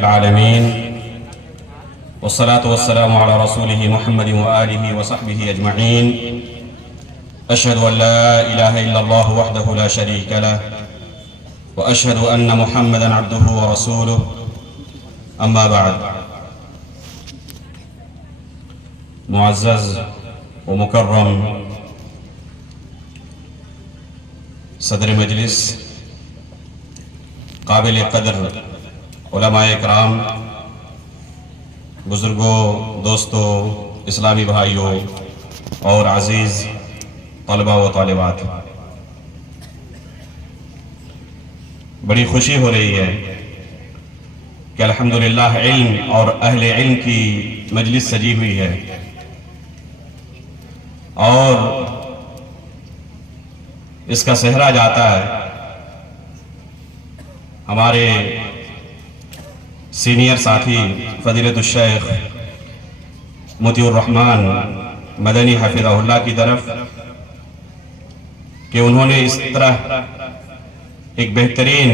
العالمين والصلاة والسلام على رسوله محمد وآله وصحبه أجمعين أشهد أن لا إله إلا الله وحده لا شريك له وأشهد أن محمدا عبده ورسوله أما بعد معزز ومكرم صدر مجلس قابل قدر علماء اکرام بزرگوں دوستوں اسلامی بھائیوں اور عزیز طلباء و طالبات، بڑی خوشی ہو رہی ہے کہ الحمدللہ علم اور اہل علم کی مجلس سجی ہوئی ہے اور اس کا صحرا جاتا ہے ہمارے سینئر ساتھی فضیلت الشیخ مطیع الرحمن مدنی حفظہ اللہ کی طرف کہ انہوں نے اس طرح ایک بہترین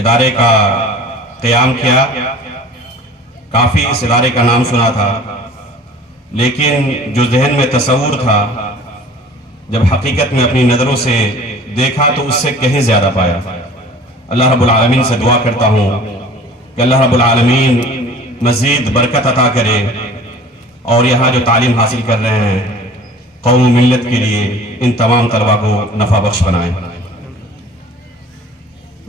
ادارے کا قیام کیا۔ کافی اس ادارے کا نام سنا تھا، لیکن جو ذہن میں تصور تھا جب حقیقت میں اپنی نظروں سے دیکھا تو اس سے کہیں زیادہ پایا۔ اللہ رب العالمین سے دعا کرتا ہوں کہ اللہ رب العالمین مزید برکت عطا کرے اور یہاں جو تعلیم حاصل کر رہے ہیں قوم و ملت کے لیے ان تمام طلباء کو نفع بخش بنائیں۔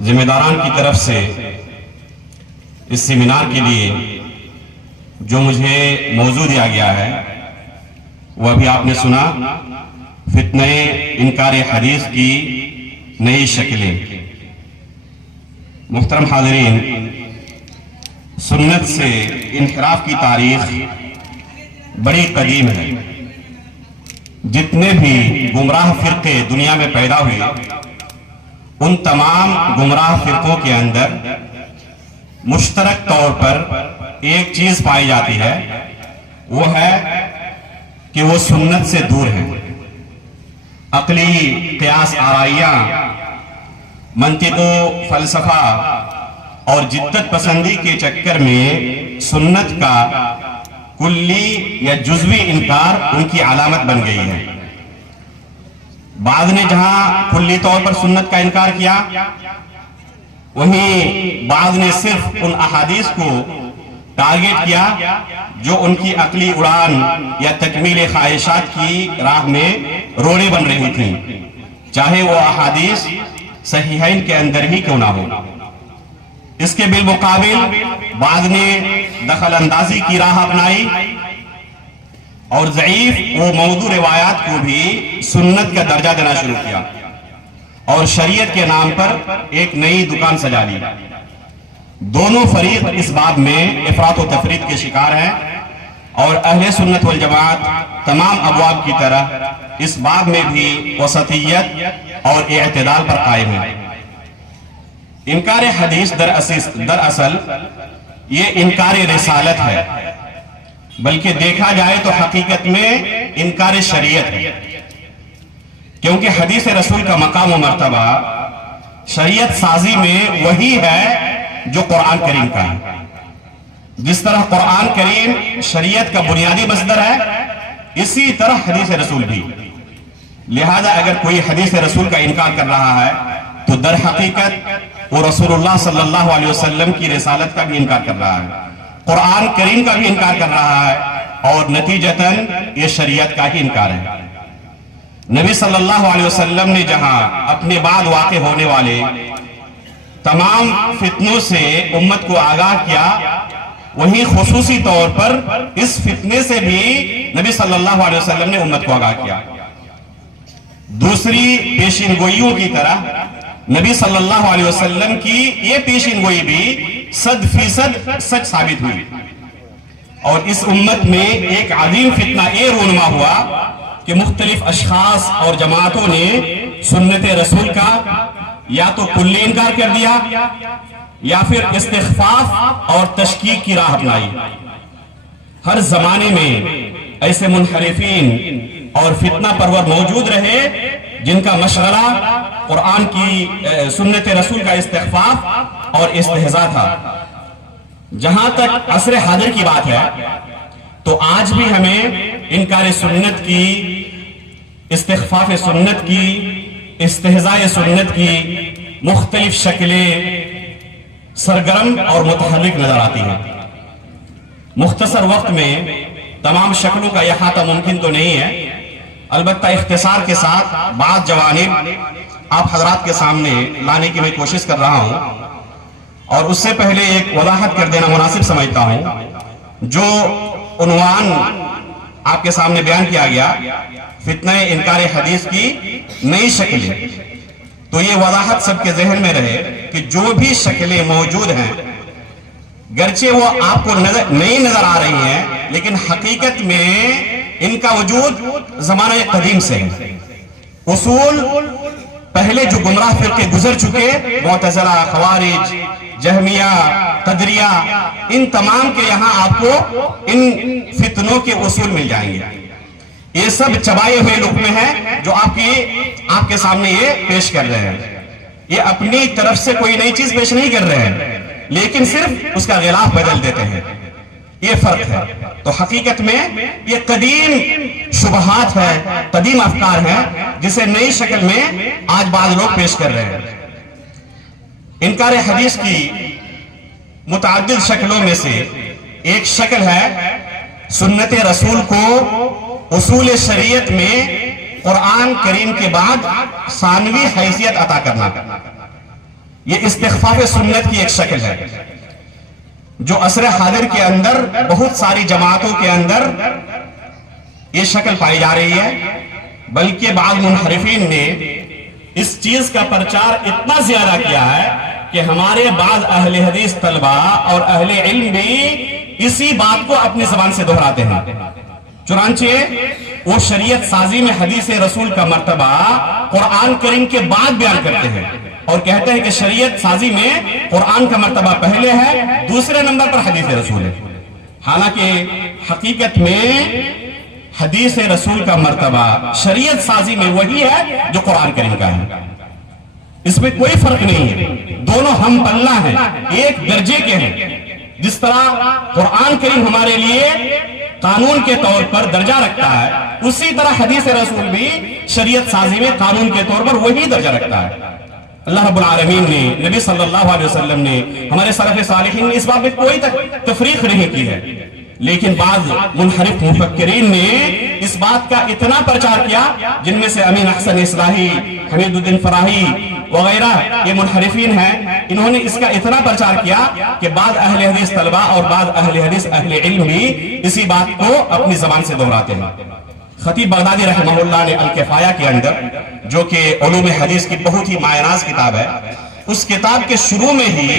ذمہ داران کی طرف سے اس سیمینار کے لیے جو مجھے موضوع دیا گیا ہے وہ ابھی آپ نے سنا، فتنہ انکار حدیث کی نئی شکلیں۔ محترم حاضرین، سنت سے انحراف کی تاریخ بڑی قدیم ہے۔ جتنے بھی گمراہ فرقے دنیا میں پیدا ہوئے ان تمام گمراہ فرقوں کے اندر مشترک طور پر ایک چیز پائی جاتی ہے، وہ ہے کہ وہ سنت سے دور ہیں۔ عقلی قیاس آرائیاں، منطق و فلسفہ اور جدت پسندی کے چکر میں سنت کا کلی یا جزوی انکار ان کی علامت بن گئی ہے۔ بعض نے جہاں کلی طور پر سنت کا انکار کیا، وہیں بعض نے صرف ان احادیث کو ٹارگٹ کیا جو ان کی عقلی اڑان یا تکمیل خواہشات کی راہ میں روڑے بن رہی تھیں، چاہے وہ احادیث صحیحین کے اندر ہی کیوں نہ ہو۔ اس کے بالمقابل بعض نے دخل اندازی کی راہ اپنائی اور ضعیف و موضوع روایات کو بھی سنت کا درجہ دینا شروع کیا اور شریعت کے نام پر ایک نئی دکان سجا لی۔ دونوں فریق اس باب میں افراط و تفریط کے شکار ہیں اور اہل سنت والجماعت تمام ابواب کی طرح اس باب میں بھی وسطیت اور اعتدال پر قائم ہے۔ انکار حدیث دراصل یہ انکار رسالت ہے، بلکہ دیکھا جائے تو حقیقت میں انکار شریعت ہے، کیونکہ حدیث رسول کا مقام و مرتبہ شریعت سازی میں وہی ہے جو قرآن کریم کا ہے۔ جس طرح قرآن کریم شریعت کا بنیادی مصدر ہے، اسی طرح حدیث رسول بھی۔ لہذا اگر کوئی حدیث رسول کا انکار کر رہا ہے تو در حقیقت وہ رسول اللہ صلی اللہ علیہ وسلم کی رسالت کا بھی انکار کر رہا ہے، قرآن کریم کا بھی انکار کر رہا ہے اور نتیجتاً یہ شریعت کا ہی انکار ہے۔ نبی صلی اللہ علیہ وسلم نے جہاں اپنے بعد واقع ہونے والے تمام فتنوں سے امت کو آگاہ کیا، وہیں خصوصی طور پر اس فتنے سے بھی نبی صلی اللہ علیہ وسلم نے امت کو آگاہ کیا۔ دوسری پیشین گوئیوں کی طرح نبی صلی اللہ علیہ وسلم کی یہ پیشین گوئی بھی 100% سچ ثابت ہوئی اور اس امت میں ایک عظیم فتنہ رونما ہوا کہ مختلف اشخاص اور جماعتوں نے سنت رسول کا یا تو کلی انکار کر دیا یا پھر استخفاف اور تشکیک کی راہ اپنائی۔ ہر زمانے میں ایسے منحرفین اور فتنہ پرور موجود رہے جن کا مشغلہ قرآن کی سنت رسول کا استخفاف اور استہزاء تھا۔ جہاں تک عصر حاضر کی بات ہے تو آج بھی ہمیں انکار سنت کی، استخفاف سنت کی، استہزاء سنت کی مختلف شکلیں سرگرم اور متحرک نظر آتی ہیں۔ مختصر وقت میں تمام شکلوں کا احاطہ ممکن تو نہیں ہے، البتہ اختصار کے ساتھ بعض جوانب آپ حضرات کے سامنے لانے کی میں کوشش کر رہا ہوں، اور اس سے پہلے ایک وضاحت کر دینا مناسب سمجھتا ہوں۔ جو عنوان آپ کے سامنے بیان کیا گیا، فتنہ انکار حدیث کی نئی شکلیں، تو یہ وضاحت سب کے ذہن میں رہے کہ جو بھی شکلیں موجود ہیں گرچہ وہ آپ کو نہیں نظر آ رہی ہیں، لیکن حقیقت میں ان کا وجود زمانہ قدیم سے ہے۔ اصول پہلے جو گمراہ فرقے گزر چکے، معتزلہ، خوارج، جہمیہ، قدریہ، ان تمام کے یہاں آپ کو ان فتنوں کے اصول مل جائیں گے۔ یہ سب چبائے ہوئے لقمے ہیں جو آپ کے سامنے یہ پیش کر رہے ہیں۔ یہ اپنی طرف سے کوئی نئی چیز پیش نہیں کر رہے ہیں، لیکن صرف اس کا غلاف بدل دیتے ہیں، یہ فرق ہے۔ تو حقیقت میں یہ قدیم شبہات ہے، قدیم افکار ہیں، جسے نئی شکل میں آج بعض لوگ پیش کر رہے ہیں۔ انکار حدیث کی متعدد شکلوں میں سے ایک شکل ہے سنت رسول کو اصول شریعت میں قرآن کریم کے بعد ثانوی حیثیت عطا کرنا۔ یہ استخفاف سنت کی ایک شکل ہے جو عصر حاضر کے اندر بہت ساری جماعتوں کے اندر یہ شکل پائی جا رہی ہے، بلکہ بعض منحرفین نے اس چیز کا پرچار اتنا زیادہ کیا ہے کہ ہمارے بعض اہل حدیث طلبہ اور اہل علم بھی اسی بات کو اپنی زبان سے دہراتے ہیں۔ چنانچہ وہ شریعت سازی میں حدیث رسول کا مرتبہ قرآن کریم کے بعد بیان کرتے ہیں اور کہتے ہیں کہ شریعت سازی میں قرآن کا مرتبہ پہلے ہے، دوسرے نمبر پر حدیث رسول ہے۔ حالانکہ حقیقت میں حدیث رسول کا مرتبہ شریعت سازی میں وہی ہے جو قرآن کریم کا ہے، اس میں کوئی فرق نہیں ہے، دونوں ہم پلہ ہیں، ایک درجے کے ہیں۔ جس طرح قرآن کریم ہمارے لیے قانون کے طور پر درجہ رکھتا ہے، اسی طرح حدیث رسول بھی شریعت سازی میں قانون کے طور پر وہی درجہ رکھتا ہے۔ اللہ رب العالمین نے، نبی صلی اللہ علیہ وسلم نے، ہمارے سلف صالحین نے اس بات میں کوئی تفریق نہیں کی ہے، لیکن بعض منحرف مفکرین نے اس بات کا اتنا پرچار کیا، جن میں سے امین احسن اصلاحی، حمید الدین فراہی وغیرہ یہ منحرفین ہیں، انہوں نے اس کا اتنا پرچار کیا کہ بعض اہل حدیث طلبہ اور بعض اہل حدیث اہل علم بھی اسی بات کو اپنی زبان سے دہراتے ہیں۔ خطیب بغدادی رحمہ اللہ نے الکفایہ کے اندر، جو کہ علوم حدیث کی بہت ہی مایہ کتاب ہے، اس کتاب کے شروع میں ہی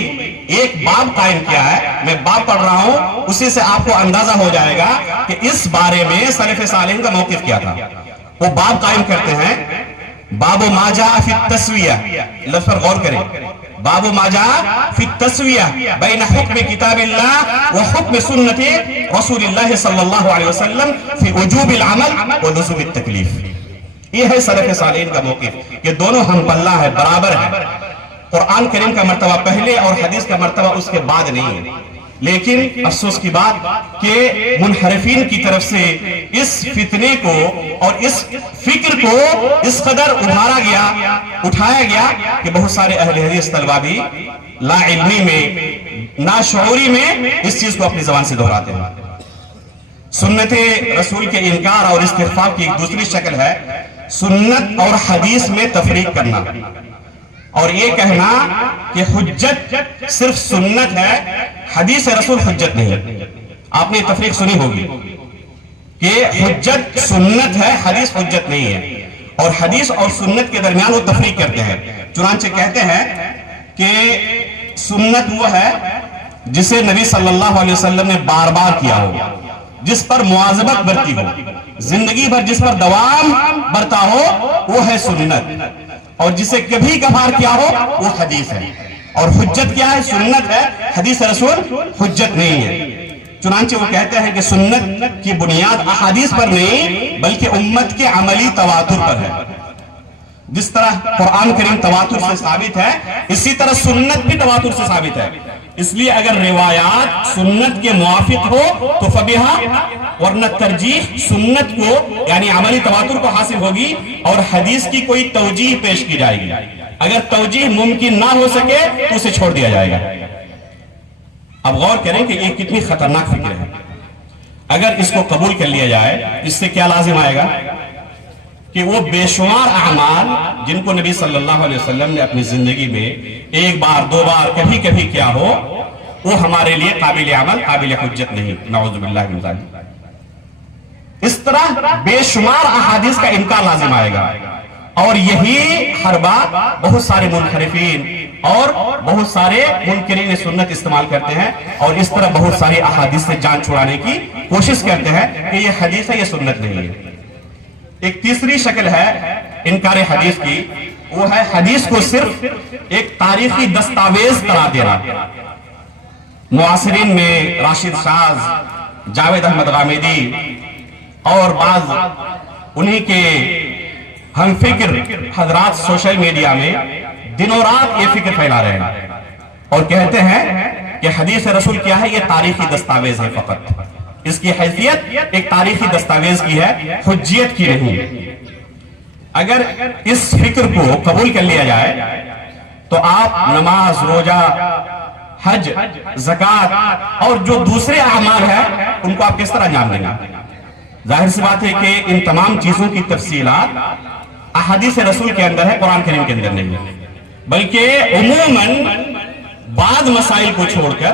ایک باب قائم کیا ہے، میں باب پڑھ رہا ہوں، اسی سے آپ کو اندازہ ہو جائے گا کہ اس بارے میں سلف صالحین کا موقف کیا تھا۔ وہ باب قائم کرتے ہیں، باب ما جاء فی التسویہ، لفظ پر غور کریں، باب ما جاء فی التسویہ بین حکم کتاب اللہ و حکم سنت رسول اللہ صلی اللہ علیہ وسلم فی وجوب العمل و لزوم التکلیف۔ یہ ہے سلف صالحین کا موقف، یہ دونوں ہم پلہ ہے، برابر ہے۔ قرآن کریم کا مرتبہ پہلے اور حدیث کا مرتبہ اس کے بعد نہیں ہے، لیکن افسوس کی بات کہ منحرفین کی طرف سے اس فتنے کو اور اس فکر کو اس قدر اٹھایا گیا کہ بہت سارے اہل حدیث طلبہ بھی لا علمی میں، نا شعوری میں اس چیز کو اپنی زبان سے دہراتے ہیں۔ سنت رسول کے انکار اور استخفاف کی ایک دوسری شکل ہے سنت اور حدیث میں تفریق کرنا، اور یہ کہنا کہ حجت صرف سنت ہے، حدیث رسول حجت نہیں ہے۔ آپ نے تفریق سنی ہوگی کہ حجت سنت ہے، حدیث حجت نہیں ہے، اور حدیث اور سنت کے درمیان وہ تفریق کرتے ہیں۔ چنانچہ کہتے ہیں کہ سنت وہ ہے جسے نبی صلی اللہ علیہ وسلم نے بار بار کیا ہو، جس پر مواظبت برتی ہو، زندگی بھر جس پر دوام برتا ہو، وہ ہے سنت، اور جسے کبھی کبھار کیا ہو وہ حدیث ہے۔ اور حجت کیا ہے؟ سنت ہے، حدیث رسول حجت نہیں ہے۔ چنانچہ وہ کہتے ہیں کہ سنت کی بنیاد احادیث پر نہیں بلکہ امت کے عملی تواتر پر ہے۔ जिस तरह कुरान करीम तवातुर से साबित है, इसी तरह सुन्नत भी तवातुर से साबित है। इसलिए अगर रिवायात सुन्नत के मुआफिक हो तो फबिहा, वरना तरजीह सुन्नत को यानी अमली तवातुर को हासिल होगी और हदीस की कोई तवजीह पेश की जाएगी। अगर तवजीह मुमकिन ना हो सके तो उसे छोड़ दिया जाएगा। अब गौर करें कि ये कितनी खतरनाक फिक्र है। अगर इसको कबूल कर लिया जाए, इससे क्या लाजिम आएगा कि वो बेशुमार अमाल जिनको नबी सल्लल्लाहु अलैहि वसल्लम ने अपनी जिंदगी में एक बार, दो बार, कभी कभी किया हो, वो हमारे लिए काबिल अमल, काबिल हुज्जत नहीं। नऊज़ु बिल्लाहि मिन ज़ालिक। इस तरह बेशुमार अहादीस का इनकार लाजिम आएगा और यही हर बार बहुत सारे मुनहरिफीन और बहुत सारे मुनकिरीन सुन्नत इस्तेमाल करते हैं और इस तरह बहुत सारी अहादीस से जान छुड़ाने की कोशिश करते हैं कि ये हदीस है, ये सुन्नत नहीं है। एक तीसरी शक्ल है इनकार हदीस की, वो है हदीस को सिर्फ एक तारीखी दस्तावेज करार देना। मुआसिरीन में राशिद शाज, जावेद अहमद गामिदी और बाज उन्हीं के हम फिक्र हजरात सोशल मीडिया में दिनों रात ये फिक्र फैला रहे हैं और कहते हैं कि हदीस रसूल क्या है, ये तारीखी दस्तावेज है फकत। इसकी हैसियत एक तारीखी दस्तावेज की है, हुज्जियत की नहीं। अगर इस फिक्र को कबूल कर लिया जाए तो आप नमाज, रोजा, हज, ज़कात और जो दूसरे अमाल है उनको आप किस तरह अंजाम देंगे? जाहिर सी बात है कि इन तमाम चीजों की तफसीलात अहादीस रसूल के अंदर है, कुरान करीम के अंदर नहीं है। बल्कि उमूमन बाद मसाइल को छोड़कर,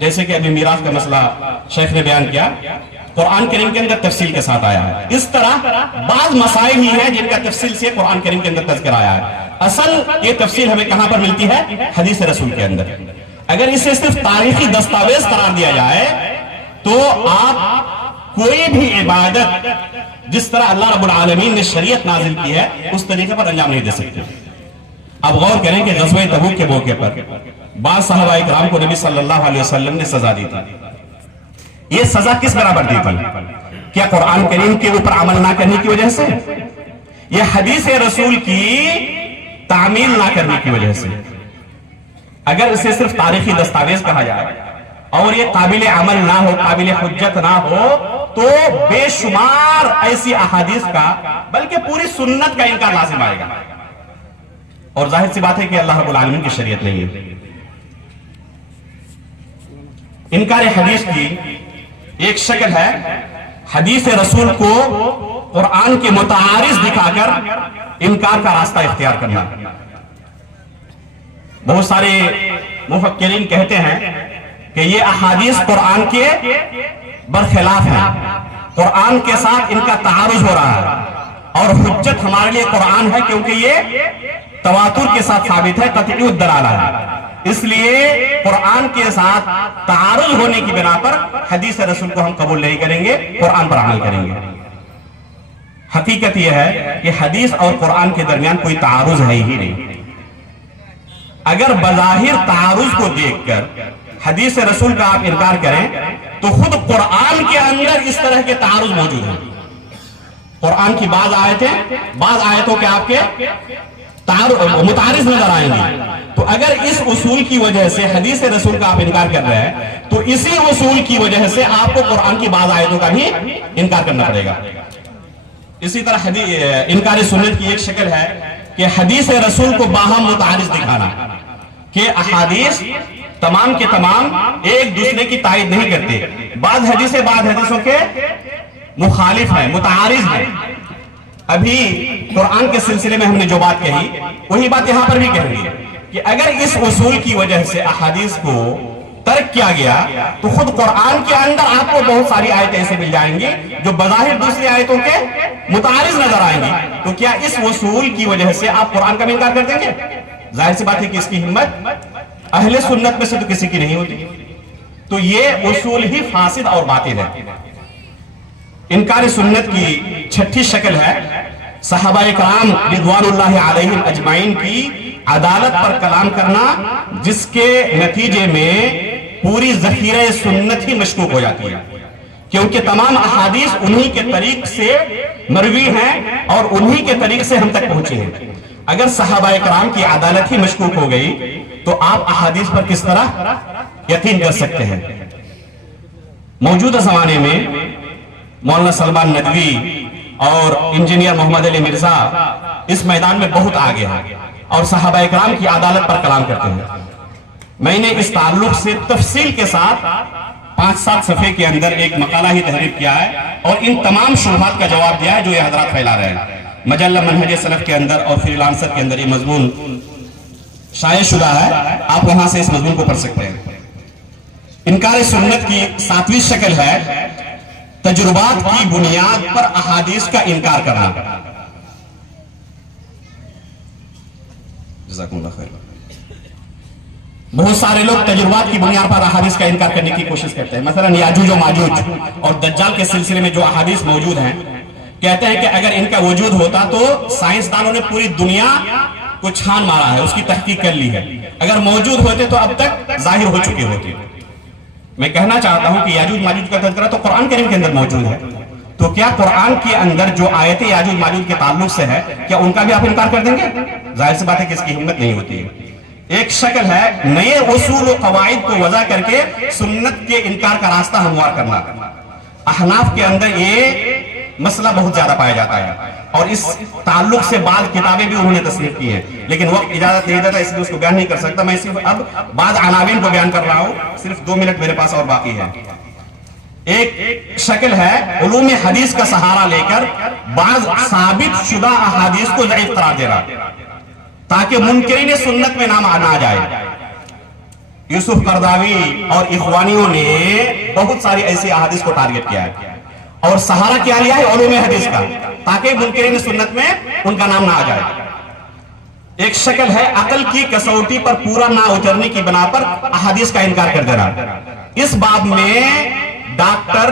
जैसे कि अभी मीरास का मसला शेख ने बयान किया, कुरान करीम के अंदर तफसील के साथ आया है। इस तरह बाद मसाइल ही है जिनका तफसील से कुरान करीम के अंदर तज़किरा आया है। असल ये तफसील हमें कहां पर मिलती है? हदीस रसूल के अंदर। अगर इसे सिर्फ तारीखी दस्तावेज करार दिया जाए तो आप कोई भी इबादत जिस तरह अल्लाह रब्बुल आलमीन ने शरीयत नाजिल की है उस तरीके पर अंजाम नहीं दे सकते। अब गौर करें कि ग़ज़वा तबूक के मौके पर बाद सहाबा इकराम को नबी सल्लल्लाहु अलैहि वसल्लम ने सजा दी थी। ये सजा किस बराबर दी थी? क्या कुरान करीम के ऊपर अमल ना करने की वजह से, या हदीस रसूल की तामील ना करने की वजह से? अगर इसे सिर्फ तारीखी दस्तावेज कहा जाए और ये काबिल अमल ना हो, काबिल हुज्जत ना हो, तो बेशुमार ऐसी अहादीस का बल्कि पूरी सुन्नत का इनकार लाजिम आएगा। और जाहिर सी बात है कि अल्लाह रब्बुल आलमीन की शरीयत नहीं है। इनकार हदीस की एक शक्ल है हदीस रसूल को कुरान के मुतारिज दिखाकर इनकार का रास्ता इख्तियार करना। बहुत सारे मुफक्किरीन कहते हैं कि ये अहादीस कुरान के बरखिलाफ है, कुरान के साथ इनका तारुज हो रहा है और हुज्जत हमारे लिए कुरान है क्योंकि ये तवातुर के साथ साबित है, कतई दलाला है। इसलिए कुरान के साथ तारुज होने की बिना पर हदीस रसूल को हम कबूल नहीं करेंगे, कुरान पर अमल करेंगे। हकीकत यह है कि हदीस और कुरान के दरमियान कोई तारुज है ही नहीं। अगर बज़ाहिर तारुज को देखकर हदीस रसूल का आप इनकार करें तो खुद कुरान के अंदर इस तरह के तारुज मौजूद हैं। कुरान की बाज आयतों के आपके मुतारिज नजर आएंगे। तो अगर इस उसूल की वजह से हदीस रसूल का आप इनकार कर रहे हैं तो इसी उसूल की वजह से आपको कुरान की बाज आयतों का भी इनकार करना पड़ेगा। इसी तरह इनकार सुन्नत की एक शक्ल है कि हदीस रसूल को बाहम मुतारिज दिखाना कि अहादीस तमाम के तमाम एक दूसरे की तायद नहीं करते, बाद हदीसों के मुखालिफ है, मुतारिज है। अभी कुरान के सिलसिले में हमने जो बात कही वही बात यहां पर भी कहेंगे कि अगर इस उसूल की वजह से अहादीस को तर्क किया गया तो खुद कुरान के अंदर आपको बहुत सारी आयतें ऐसे मिल जाएंगी जो बज़ाहिर दूसरी आयतों के मुतारिज नजर आएंगी। तो क्या इस उसूल की वजह से आप कुरान का भी इनकार कर देंगे? जाहिर सी बात है कि इसकी हिम्मत अहले सुन्नत में से तो किसी की नहीं होती। तो ये उसूल ही फासिद और बातिल है। इनकार सुन्नत की छठी शक्ल है सहाबाए कराम रिज़वानुल्लाहि अलैहिम अजमाइन की अदालत पर कलाम करना, जिसके नतीजे में पूरी ज़ख़ीरे सुन्नत ही मशकूक हो जाती है। क्योंकि तमाम अहादीस उन्हीं के तरीक से मरवी हैं और उन्हीं के तरीक से हम तक पहुंची हैं। अगर सहाबाए कराम की अदालत ही मशकूक हो गई तो आप अहादीस पर किस तरह यकीन कर सकते हैं। मौजूदा जमाने में मौलाना सलमान नदवी और इंजीनियर मोहम्मद अली मिर्जा इस मैदान में बहुत आगे हैं और सहाबाए कराम की अदालत पर कलाम करते हैं। मैंने इस ताल्लुक से तफसील के साथ 5-7 सफ़े के अंदर एक मकाला ही तहरीर किया है और इन तमाम शुबहात का जवाब दिया है जो ये हजरात फैला रहे हैं। मजल्ला मनहज सलफ के अंदर और फ्रीलांसर के अंदर ये मजमून शाये शुदा है, आप वहां से इस मजमून को पढ़ सकते हैं। इनकार सुन्नत की 7वीं शक्ल है तजुर्बात की बुनियाद पर अहादीस का इनकार करना। जज़ाकुमुल्लाह खैर। बहुत सारे लोग तजुर्बात की बुनियाद पर अहादीस का इनकार करने की कोशिश करते हैं। मसलन याजूज और माजूज और दज्जाल के सिलसिले में जो अहादीस मौजूद हैं, कहते हैं कि अगर इनका वजूद होता तो साइंसदानों ने पूरी दुनिया को छान मारा है, उसकी तहकीक कर ली है। अगर मौजूद होते तो अब तक जाहिर हो चुके होते। मैं कहना चाहता हूं कि याजूज माजूज का तज़किरा तो कुरान करीम के अंदर मौजूद है, तो क्या कुरान के अंदर जो आयतें याजूज माजूज के ताल्लुक से है, क्या उनका भी आप इनकार कर देंगे? जाहिर सी बात है कि इसकी हिम्मत नहीं होती है। एक शक्ल है नए उसूल और कवाइद को वजह करके सुन्नत के इनकार का रास्ता हमवार करना। अहनाफ के अंदर ये मसला बहुत ज्यादा पाया जाता है और इस ताल्लुक से बाद किताबें भी उन्होंने तस्नीफ की हैं, लेकिन वक्त इजाजत नहीं देता इसलिए उसको बयान नहीं कर सकता। मैं सिर्फ अब बाद अनावीन को बयान कर रहा हूं, सिर्फ 2 मिनट मेरे पास और बाकी है। एक शक्ल है उलूम हदीस का सहारा लेकर बाज साबित शुदा अहादीस को ज़ईफ करार देना ताकि मुनकिरीन सुन्नत में नाम आना जाए। यूसुफ करदावी और इखवानियों ने बहुत सारी ऐसी अहादीस को टारगेट किया है और सहारा क्या लिया है उलूम हदीस का, ताकि मुनकिरीन सुन्नत में उनका नाम ना आ जाए। एक शक्ल है अकल की कसौटी पर पूरा ना उतरने की बना पर अहादीस का इनकार कर देना। इस बाब में डॉक्टर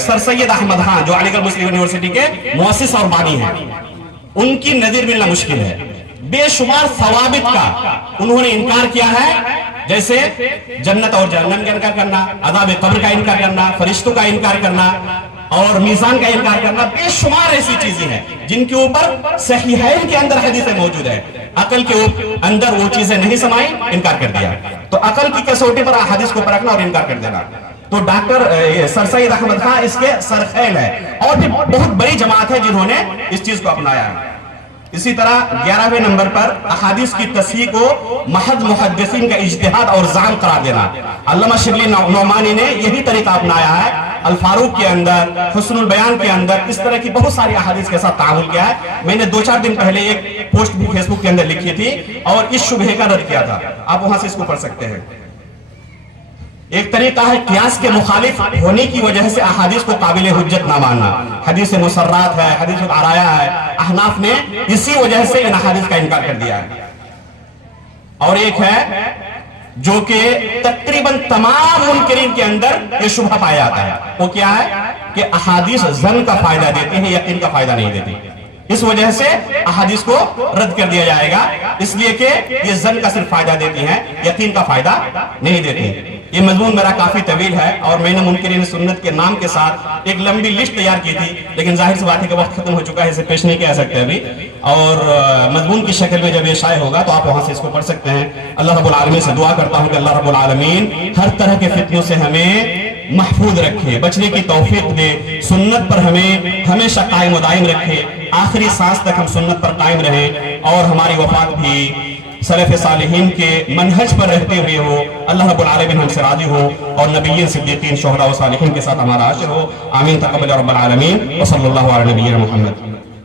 सर सैयद अहमद खान जो अलीगढ़ मुस्लिम यूनिवर्सिटी के मुअस्सिस और बानी हैं, उनकी नज़र मिलना मुश्किल है। बेशुमार सवाबित का उन्होंने इनकार किया है, जैसे जन्नत और जहन्नम का इनकार करना, अज़ाब कब्र का इनकार करना, फरिश्तों का इनकार करना और मीज़ान का इनकार करना। बेशुमार ऐसी चीजें हैं जिनके ऊपर सहीहैन के अंदर हदीसें मौजूद है, अकल के अंदर वो चीजें नहीं समाई, इनकार कर दिया। तो अकल की कसौटी पर हदीस को परखना और इनकार कर देना। तो डॉक्टर सर सैयद अहमद खान इसके सरखैल है और भी बहुत बड़ी जमात है जिन्होंने इस चीज को अपनाया है। इसी तरह 11वें नंबर पर अहादीस की तस्हीह को महद मुहद्दिसीन का इज्तिहाद और ज़ाम करार देना। अल्लामा शिबली नौमानी ने यही तरीका अपनाया है। अल फारूक के अंदर, हुस्नुल बयान के अंदर इस तरह की बहुत सारी अहादीस के साथ तामुल किया है। मैंने 2-4 दिन पहले एक पोस्ट भी फेसबुक के अंदर लिखी थी और इस शुबहे का रद्द किया था, आप वहां से इसको पढ़ सकते हैं। एक तरीका है कियास के मुखालिफ होने की वजह से अहादीस को काबिल हुज्जत ना मानना। हदीस मुसर्रात है, हदीस आराया है, अहनाफ ने इसी वजह से इन अहादीस का इनकार कर दिया है। और एक है जो कि तकरीबन तमाम मुनकिरीन के अंदर ये शुबहा पाया जाता है, वो क्या है कि अहादीस ज़न का फायदा देते हैं, यकीन का फायदा नहीं देती। इस वजह से अहादीस को रद्द कर दिया जाएगा, इसलिए कि ये ज़न का सिर्फ फायदा देती हैं, यकीन का फायदा नहीं देती। ये मजमून मेरा काफी तवील है और मैंने मुनकिरीन सुन्नत के नाम के साथ एक लंबी लिस्ट तैयार की थी, लेकिन जाहिर सी बात है कि वक्त खत्म हो चुका है, इसे पेश नहीं किया सकते अभी। और मजमून की शक्ल में जब ये शाये होगा तो आप वहां से इसको पढ़ सकते हैं। अल्लाह रब्बुल आलमीन से दुआ करता हूं कि अल्लाह रब्बुल आलमीन हर तरह के फितनों से हमें महफूज रखे, बचने की तौफीक दे, सुन्नत पर हमें हमेशा कायम व दायम रखे, आखिरी सांस तक हम सुन्नत पर कायम रहें और हमारी वफात भी सलफ़ सालिहीन के मनहज पर रहते हुए हो। अल्लाह रब्बुल आलमीन हमसे राजी हो और नबिय्यीन सिद्दीक़ीन शुहदा व सालिहीन के साथ हमारा आशिर हो। आमीन तक़ब्बल या रब्बल आलमीन व सल्लल्लाहु अला नबिय्यिना मुहम्मद।